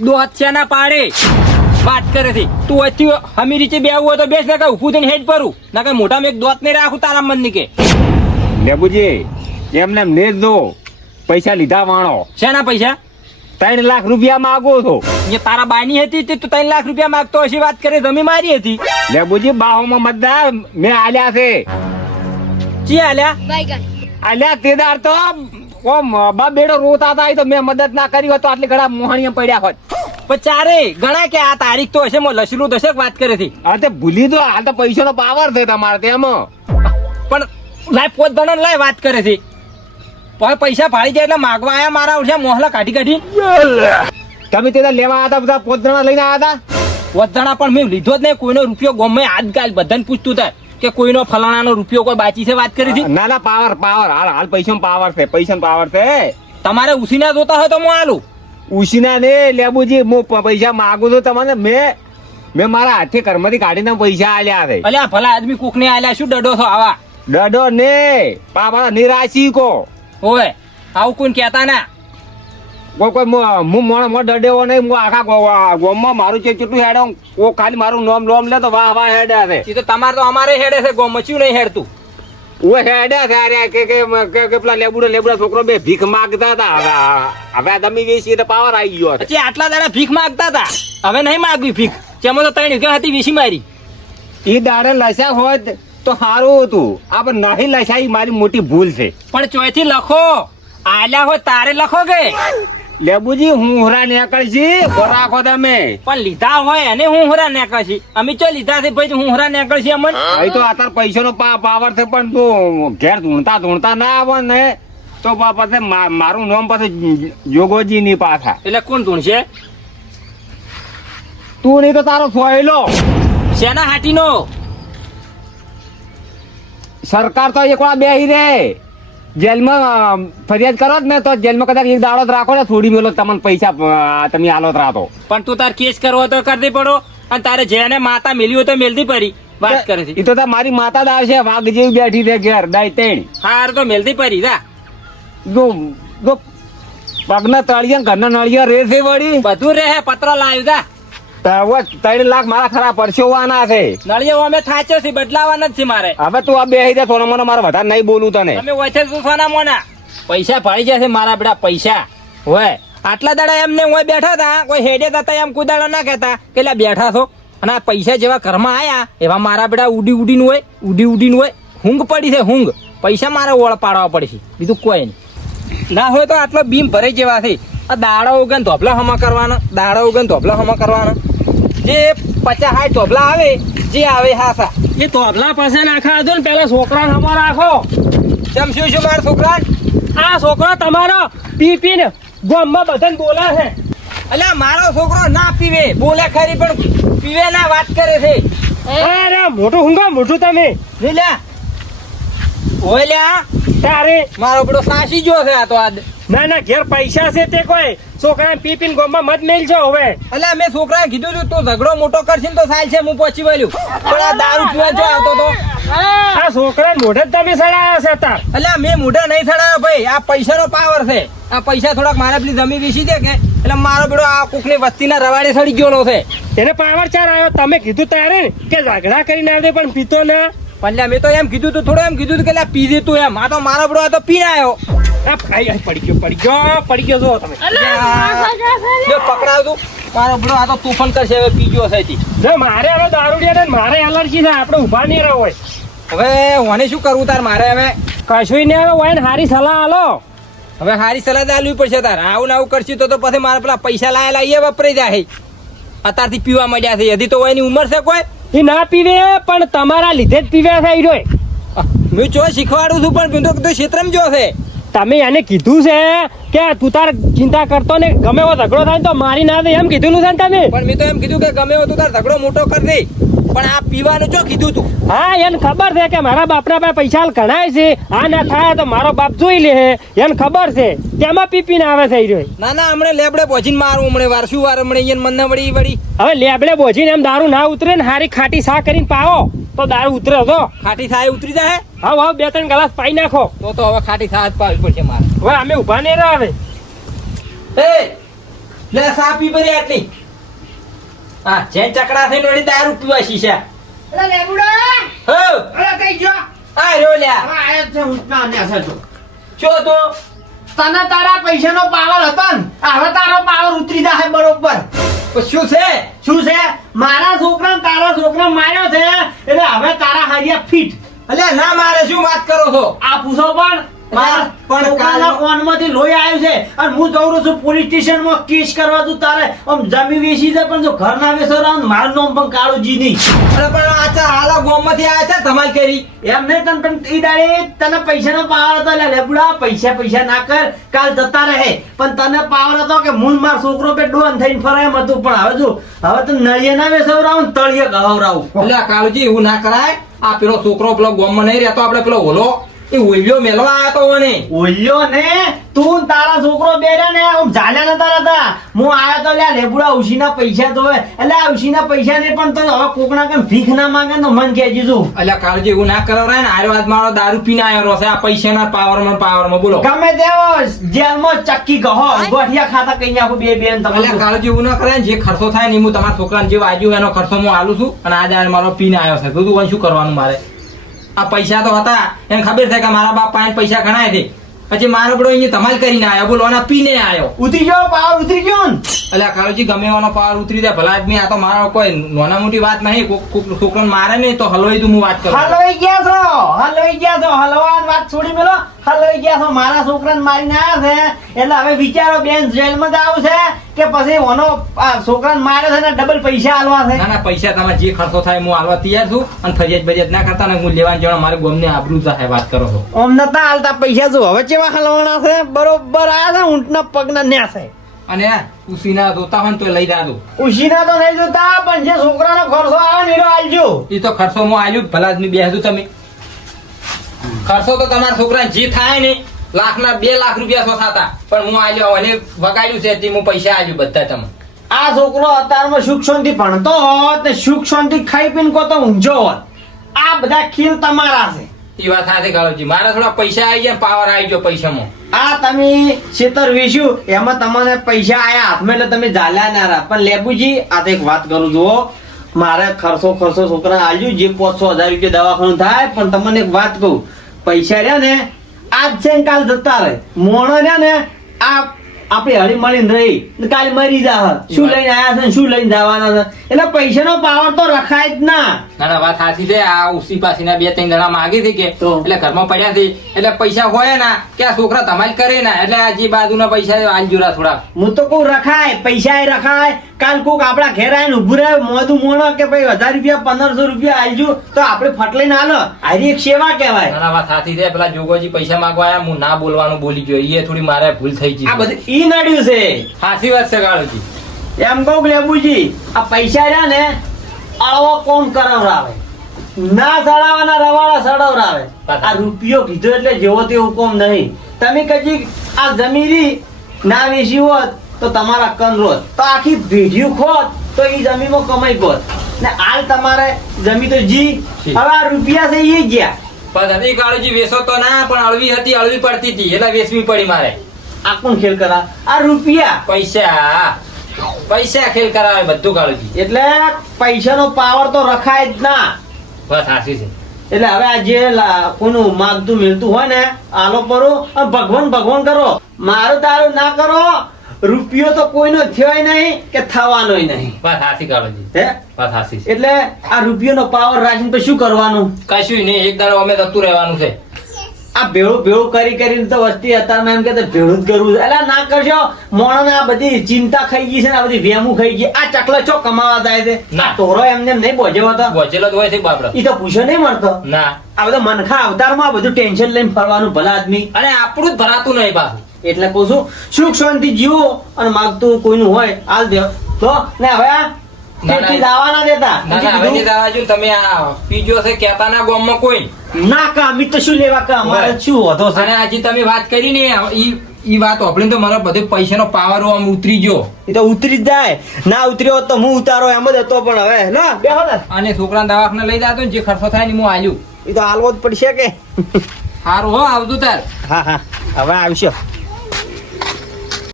દોત છે ના પાડે વાત કરે છે તું અહીંથી હમી રીતે બેવું હોય તો બેસ ના કઈ ઉભું થઈને હેડ પરું ના કઈ મોઢામાં એક દોત નહીં રાખું તારા મન ની કે લેબુજી એમને એમ ને દો પૈસા લીધા વાણો શેના પૈસા 3 લાખ રૂપિયા માંગો છો જે તારા બાની હતી તે તું 3 લાખ રૂપિયા માંગતો હશે વાત કરે જમી મારી હતી લેબુજી બાહોમાં મતદાર મેં આલ્યા છે ચી આલ્યા આલ્યા તેદાર તો ઓમ બા બેડો રોતા હતા તો મેં મદદ ના કરી હોત તો આટલી ઘણા મોહણીયા પડ્યા હોત પણ ચારે ગણા કે આ તારીખ તો હશે મો લસલું તો હશે વાત કરે છે હા તે ભૂલી દો હાલ તો પૈસાનો પાવર છે તમારે તેમાં પણ લાય પોત દણો લાય વાત કરે છે પણ પૈસા ફાડી જાય એટલે માગવા આયા મારા ઓછા મોહલા કાઢી તમે તેદાર લેવા આવ્યા હતા બધા પોતજણા લઈને આવ્યા હતા વધણા પણ મેં લીધો જ નહીં કોઈનો રૂપિયો ગમે આજકાલ બધાને પૂછતું થાય કે કોઈનો ફલાણાનો રૂપિયો કોઈ બાકી છે વાત કરી હતી ના ના પાવર પાવર હાલ પૈસાનો પાવર છે પૈસાનો પાવર છે તમારે ઉસીના જોતા હોય તો હું આલું ઉશીના ને લેબુજી હું પૈસા માંગુ છું તમને મેં મારા હાથે ઘરમાંથી કાઢીને પૈસા આલ્યા છે અલ્યા ભલા આદમી કોક ને આલ્યા શું ડડો છો આવા ડડો ને પાપા નિરાશી કો ઓય આવું કોઈ કહેતા ના કોઈ હું મોણ ડડેવો નહીં હું આખા ગોમમાં મારું કેટલું હેડે ઓ ખાલી મારું નામ લે તો વાહ વાહ હેડે છે એ તો તમારે તો અમારે હેડે છે ગો મચ્યું નહીં હેડતું ઓ હેડે છે અરે કે પેલા લેબુડા છોકરો બે ભીખ માંગતા હતા હવે તમે વેચી તો પાવર આવી ગયો પછી આટલા દાડા ભીખ માંગતા હતા હવે નહીં માંગવી ભીખ તેમાં તો 3 વીઘા હતી વીસી મારી એ દાડે લસ્યા હોત તો સારું હતું આપણે નહીં લસ્યા એ મારી મોટી ભૂલ છે પણ ચોયથી લખો આલ્યા હોય તારે લખો કે લેબુજી હું હોરા નીકળશી રાખો તમે પણ લીધા હોય અને હું હોરા નીકળશી અમે ચો લીધા છે ભાઈ હું હોરા નીકળશી અમન અહીં તો અત્યારે પૈસાનો પાવર છે પણ તું ઘેર ધૂણતા ના આવે ને તો પછી મારું નામ પછી યોગોજી ની પાછા એટલે કોણ ધૂણશે તું નહીં તો તારો સોયલો શેના હાટીનો સરકાર તો એક વાર બેહી રે જેલમાં ફરિયાદ કરો જ ને તો જેલમાં કદાચ એક દાડો જ રાખો ને થોડી મેલો તમને પૈસા તમે આલો જ રાખો પણ તું તાર કેસ કરવો તો કરતી પડો અને તારે જેને માતા મેલી હોય તો મેલતી પડી વાત કરે છે એ તો મારી માતા દાવ છે વાઘ જેવી બેઠી છે ઘેર દાઈ તેણ હાર તો મેલતી પડી જા પગના તળિયા ઘરના નળિયા રે છે વળી બધું રહે પત્ર લાવ્યું જા 3 લાખ મારા ખરા પરસોવાના છે નળિયો અમે થાચ્યો છે બદલાવાના જ છે મારે હવે તું આ બેહી જા થોડો મને મારે વધારે નહીં બોલું તને તમે ઓછે શું સોના મોના પૈસા ફાડી જશે મારા બેટા પૈસા હોય આટલા દાડા એમને હોય બેઠા હતા કોઈ હેડે હતા એમ કોઈ દાડા ના કહેતા કે લા બેઠા છો અને આ પૈસા જેવા ઘરમાં આયા એવા મારા બેટા ઉડીને હોય ઊંઘ પડી છે ઊંઘ પૈસા મારે ઓળ પાડવા પડશે બીજું કોઈ નહીં ના હોય તો આટલો બીમ ભરાઈ જેવા છે આ દાડા ઉગન ધોપલા હમા કરવાનો જે 50-60 ધોપલા આવે જે આવે હાસા એ ધોપલા પાસે નાખા દો ને પેલા છોકરા હમા રાખો કેમ શું મારા છોકરા આ છોકરો તમારો પી ને ગામમાં બધાને બોલા છે અલ્યા મારો છોકરો ના પીવે બોલે ખરી પણ પીવે ના વાત કરે છે અરે મોટું તમે લ્યા ઓય લ્યા તારે મારો બડો સાસી જો છે આ તો આદ ના ઘેર પૈસા છે તે કોઈ છોકરા પીપીન ગોમમાં મત મેલ છો હવે અલ્યા મેં છોકરાને કીધું તું ઝઘડો મોટો કરશે ને તો સાલ છે હું પહોંચી વળ્યું પણ આ દારૂ પીવા જો આવતો તો આ છોકરા મોઢે તમે સડાયા છે તાર અલ્યા મેં મોઢે નહીં સડાયો ભાઈ આ પૈસાનો પાવર છે આ પૈસા થોડાક મારે પેલી જમી વેચી દે કે એટલે મારો બેડો આ કોકની વસ્તીના રવાડે સડી ગયો છે એને પાવર ચાર આવ્યો તમે કીધું તારે કે ઝઘડા કરીને આવડે પણ પીતો ના પણ મેં તો એમ કીધું તું થોડું એમ કીધું કે પી દે તું એમ આ તો મારો બેડો આ તો પીને આવ્યો પડી ગયો જો તમે પકડાવ તું મારો બડો આ તો તૂફાન કરશે હવે પી ગયો છે મારે હવે દારૂડિયા મારે એલર્જી છે આપણે ઉભા નહીં રહ્યો હોય હવે મને શું કરવું તાર મારે હવે કશું નહીં હવે હોય ને સારી સલાહ આલો હવે સારી સલાહ આલવી પડશે તાર આવું ને આવું કરશું તો પછી મારે પેલા પૈસા લાયેલા એ વપરાઈ જાય અત્યારથી પીવા માંડ્યા છે હજી તો હોય ની ઉંમર છે કોઈ એ ના પીવે પણ તમારા લીધે જ પીવે છે હું જો શીખવાડું છું પણ તું તો ક્ષેત્રમાં જો છે તમે એને કીધું છે કે તું તાર ચિંતા કરતો ને ગમે એવો ઝઘડો થાય તો મારી ના દે એમ કીધું છે ને તમે પણ મેં તો એમ કીધું કે ગમે એવો તું તાર ઝઘડો મોટો કરી દે પણ આ પીવાનું જો કીધું તું હા એને ખબર છે કે મારા બાપના પાસે પૈસા ઘણાય છે આ ના થાય તો મારો બાપ જોઈ લે એને ખબર છે તેમાં પીપીને આવે છે ના ના હમણે લેબડે બોજીને મારું હમણે વારસું વાર હમણે એને મન વળી હવે લેબડે બોજીને એમ દારૂ ના ઉતરે ને હારી ખાટી સા કરીને પાવો તો દારૂ ઉતરે તો ખાટી થાય ઉતરી જાય હા 2-3 ગ્લાસ પાઈ નાખો તો હવે ખાટી થાય જ પાવી પડશે મારે હવે અમે ઉભા નહીં રહે હવે લે સા પી ભરી આટલી હા જે ચકડા થઈને વળી દારૂ પીવા શીશા અરે લેબુડા હો અરે કઈ જો આ રહ્યો લ્યા હવે આયા છે ઊંટના ને અસર તો ચો તો તને તારા પૈસાનો પાવર હતો ને હવે તારો પાવર ઉતરી જાય બરોબર શું છે શું છે મારા છોકરા તારા છોકરા માર્યો છે એટલે હવે તારા હારિયા ફીટ અલ્યા ના મારે શું વાત કરો છો આ પૂછો પણ મારા પણ છોકરાના કોનમાંથી લોહી આવ્યું છે અને હું જઉં છું પોલીસ સ્ટેશનમાં કેસ કરવા તું તારે આમ જમી વેચી દે પણ જો ઘર ના વેચો રહો ને મારું નામ પણ કાળુજી નહીં અરે પણ આચા હાલા ગોમમાંથી આયા છે ધમાલ કરી એમ નહીં તને પણ ઈ દાડે તને પૈસાનો પાવર હતો એટલે લેબુડા પૈસા ના કર કાલ જતા રહે પણ તને પાવર હતો કે મૂળ માર છોકરો પે ડોન થઈને ફરે એમ હતું પણ હવે જો હવે તો નળિયે ના વેસવરાવું ને તળિયે ગહવરાવું અલ્યા કાળુજી એવું ના કરાય આ પેલો છોકરો પેલો ગોમમાં નહીં રહેતો આપણે પેલો ઓલો એ ઓલ્યો મેલવા આયો તો મને ઓલ્યો ને તું ને તારા છોકરો બેરે ને આમ ઝાલ્યા નતા રહેતા હું આયો તો લ્યા લેબુડા ઉશીના પૈસા તો હોય એટલે આ ઉશીના પૈસા ને પણ તો હવે કોકના કઈ ભીખ ના માંગે તો મન કહેજે તું અલ્યા કાળુજી એવું ના કરાવરાય ને આર્યો આજ મારો દારૂ પીને આવ્યો છે આ પૈસાના પાવરમાં બોલો ગમે તેવો જેલમાં ચક્કી કહો ગોઠિયા ખાતા કઈ નાખું બે ને અલ્યા તમે કાળુજી એવું ના કરાય ને જે ખર્ચો થાય ને એ હું તમારા છોકરાને જે વાજ્યું એનો ખર્ચો હું આલું છું અને આજે આ મારો પીને આવ્યો છે તું શું કરવાનું મારે આ પૈસા તો હતા એને ખબર છે કે મારા બાપ પાસે પૈસા ઘણા છે પછી મારો બડો અહીંયા ધમાલ કરીને આવ્યો બોલો અને પીને આવ્યો ઉતરી ગયો પાવર ઉતરી ગયો ને અલ્યા કાળુજી ગમે એવાનો પાવર ઉતરી જાય ભલા આદમી આ તો મારો કોઈ નાના મોટી વાત નહીં કોક છોકરાને મારે નહીં તો હલવાઈ તું હું વાત કરું હલવાઈ ગયા છો હલવાની વાત છોડી મેલો હલવાઈ ગયા છો મારા છોકરાને મારીને આવ્યા છે એટલે હવે વિચારો બેન જેલમાં જ આવું છે કે પછી ઓનો છોકરાને મારે છે ને ડબલ પૈસા આલવા છે ના ના પૈસા તમારે જે ખર્ચો થાય હું આલવા તૈયાર છું અને ફરિયાદ બરિયાદ ના કરતા ને હું લેવા જવા મારે ગોમને આબરૂ થાય વાત કરો છો ઓમ નતા હાલતા પૈસા જો હવે કેવા હલવાના છે બરોબર આ છે ઊંટના પગના ન્યા છે અને ઉસીના જોતા હોય ને તો લઈ જાજો ઉશીના તો નહીં જોતા પણ જે છોકરાનો ખર્ચો આવે ને એનો આલજો એ તો ખર્ચો હું આલ્યું ભલા આદમી બેસું તમે ખર્ચો તો તમારા છોકરા જે થાય ને લાખના 2 લાખ રૂપિયા સો થતા પણ હું આલ્યો અને વગાડ્યું છે તે હું પૈસા આલ્યું બધા તમે આ છોકરો અત્યારમાં સુખ શાંતિ ભણતો હોત ને સુખ શાંતિ ખાઈ પીને કો તો ઊંઝો હોત આ બધા ખેલ તમારા છે એ વાત સાથે કાળુજી મારા થોડા પૈસા આવી ગયા પાવર આવી ગયો પૈસામાં આ તમે ખેતર વેચ્યું એમાં તમને પૈસા આયા હાથમાં એટલે તમે ઝાલ્યા ના રહ્યા પણ લેબુજી આ તો એક વાત કરું જુઓ મારે ખર્ચો છોકરા આલ્યું જે 500,000 રૂપિયા દવાખાનું થાય પણ તમને એક વાત કહું પૈસા રહ્યા ને આજ છે ને કાલ જતા રહે મોણો રહ્યા ને આ આપણે હળી મળીને રહી કાલ મરી જા શું લઈને આયા છે ને શું લઈને જવાના છે એટલે પૈસાનો પાવર તો રખાય જ ના ના ના વાત સાચી છે આ ઉસી પાસીના 2-3 જણા માગી હતી કે તો? એટલે ઘરમાં પડ્યા હતી એટલે પૈસા હોય ના કે આ છોકરા ધમાલ કરે ના એટલે આ જે બાજુના પૈસા આલજુરા થોડા હું તો કહું રખાય પૈસા રખાય કાલ કોક આપડા ઘેર આવીને ઉભું રહે મોઢું મોણો કે ભાઈ 1000 રૂપિયા 1500 રૂપિયા આલજો તો આપણે ફટલે ના હાલો આરી એક સેવા કહેવાય ના ના વાત સાચી છે પેલા જોગોજી પૈસા માંગવા આયા હું ના બોલવાનું બોલી ગયો એ થોડી મારે ભૂલ થઈ ગઈ આ બધું ઈ નડ્યું છે સાચી વાત છે કાળુજી એમ કહું લેબુજી આ પૈસા રહ્યા ને આવો કોમ કરાવરાવે ના સડાવાના રવાડા સડાવરાવે આ રૂપિયો કીધો એટલે જેવો તેવો કોમ નહીં તમે કદી આ જમીરી ના વેચી હોત તો તમારા કન રોત તો આખી ભેઢિયું ખોત તો એ જમીનમાં કમાઈ ગોત ને હાલ તમારે જમી તો જી હવે આ રૂપિયા છે એ ગયા પણ હતી કાળુજી વેસો તો ના પણ અળવી હતી અળવી પડતી હતી એટલે વેચવી પડી મારે આ કોણ ખેલ કરા આ રૂપિયા પૈસા ખેલ કરાવે બધું કાળુજી એટલે પૈસાનો પાવર તો રખાય જ ના વાત સાચી છે એટલે હવે આ જે કોનું માગતું મિલતું હોય ને આલો કરો અને ભગવાન કરો મારું તારું ના કરો રૂપિયો તો કોઈનો થયો નહીં કે થવાનો નહીં વાત સાચી કાળુજી હે વાત સાચી છે એટલે આ રૂપિયાનો પાવર રાખીને પછી શું કરવાનું કશું નહીં એક દાડો અમે જતું રહેવાનું છે આ ભેળું કરીને તો વસ્તી અત્યારમાં એમ કે ભેળું જ કરવું છે એટલે ના કરશો મોણોને આ બધી ચિંતા ખાઈ ગઈ છે ને આ બધી વેમું ખાઈ ગઈ આ ચકલા ચો કમાવા જાય છે ના. આ તોરો એમને એમ નહીં બોજેવો તો બોચેલો જ હોય છે બાપડો ઈ તો પૂછો નહીં મળતો ના આ બધા મનખા અવતારમાં આ બધું ટેન્શન લઈને ફરવાનું ભલા આદમી અને આપણું જ ભરાતું નહીં પાછું એટલે કહું છું સુખ શાંતિ જીવો અને માગતું કોઈનું હોય હાલ દે તો ને હવે આ તેથી દાવા ના દેતા ના ના હવે નહીં દાવા જો તમે આ પીજો છે કેતાના ગામમાં કોઈ ના કા અમે તો શું લેવા કા અમારે શું વધો છે અને આજે તમે વાત કરી ને ઈ વાત ઓપડીને તો મારો બધો પૈસાનો પાવર આમ ઉતરી ગયો એ તો ઉતરી જ જાય ના ઉતર્યો હોત તો હું ઉતારો એમ જ હતો પણ હવે ના બેહો ને અને છોકરાને દવાખાને લઈ જાતો ને જે ખર્ચો થાય ને હું આલ્યું એ તો હાલવો જ પડશે કે સારું હો આવતું તાર હા હવે આવશે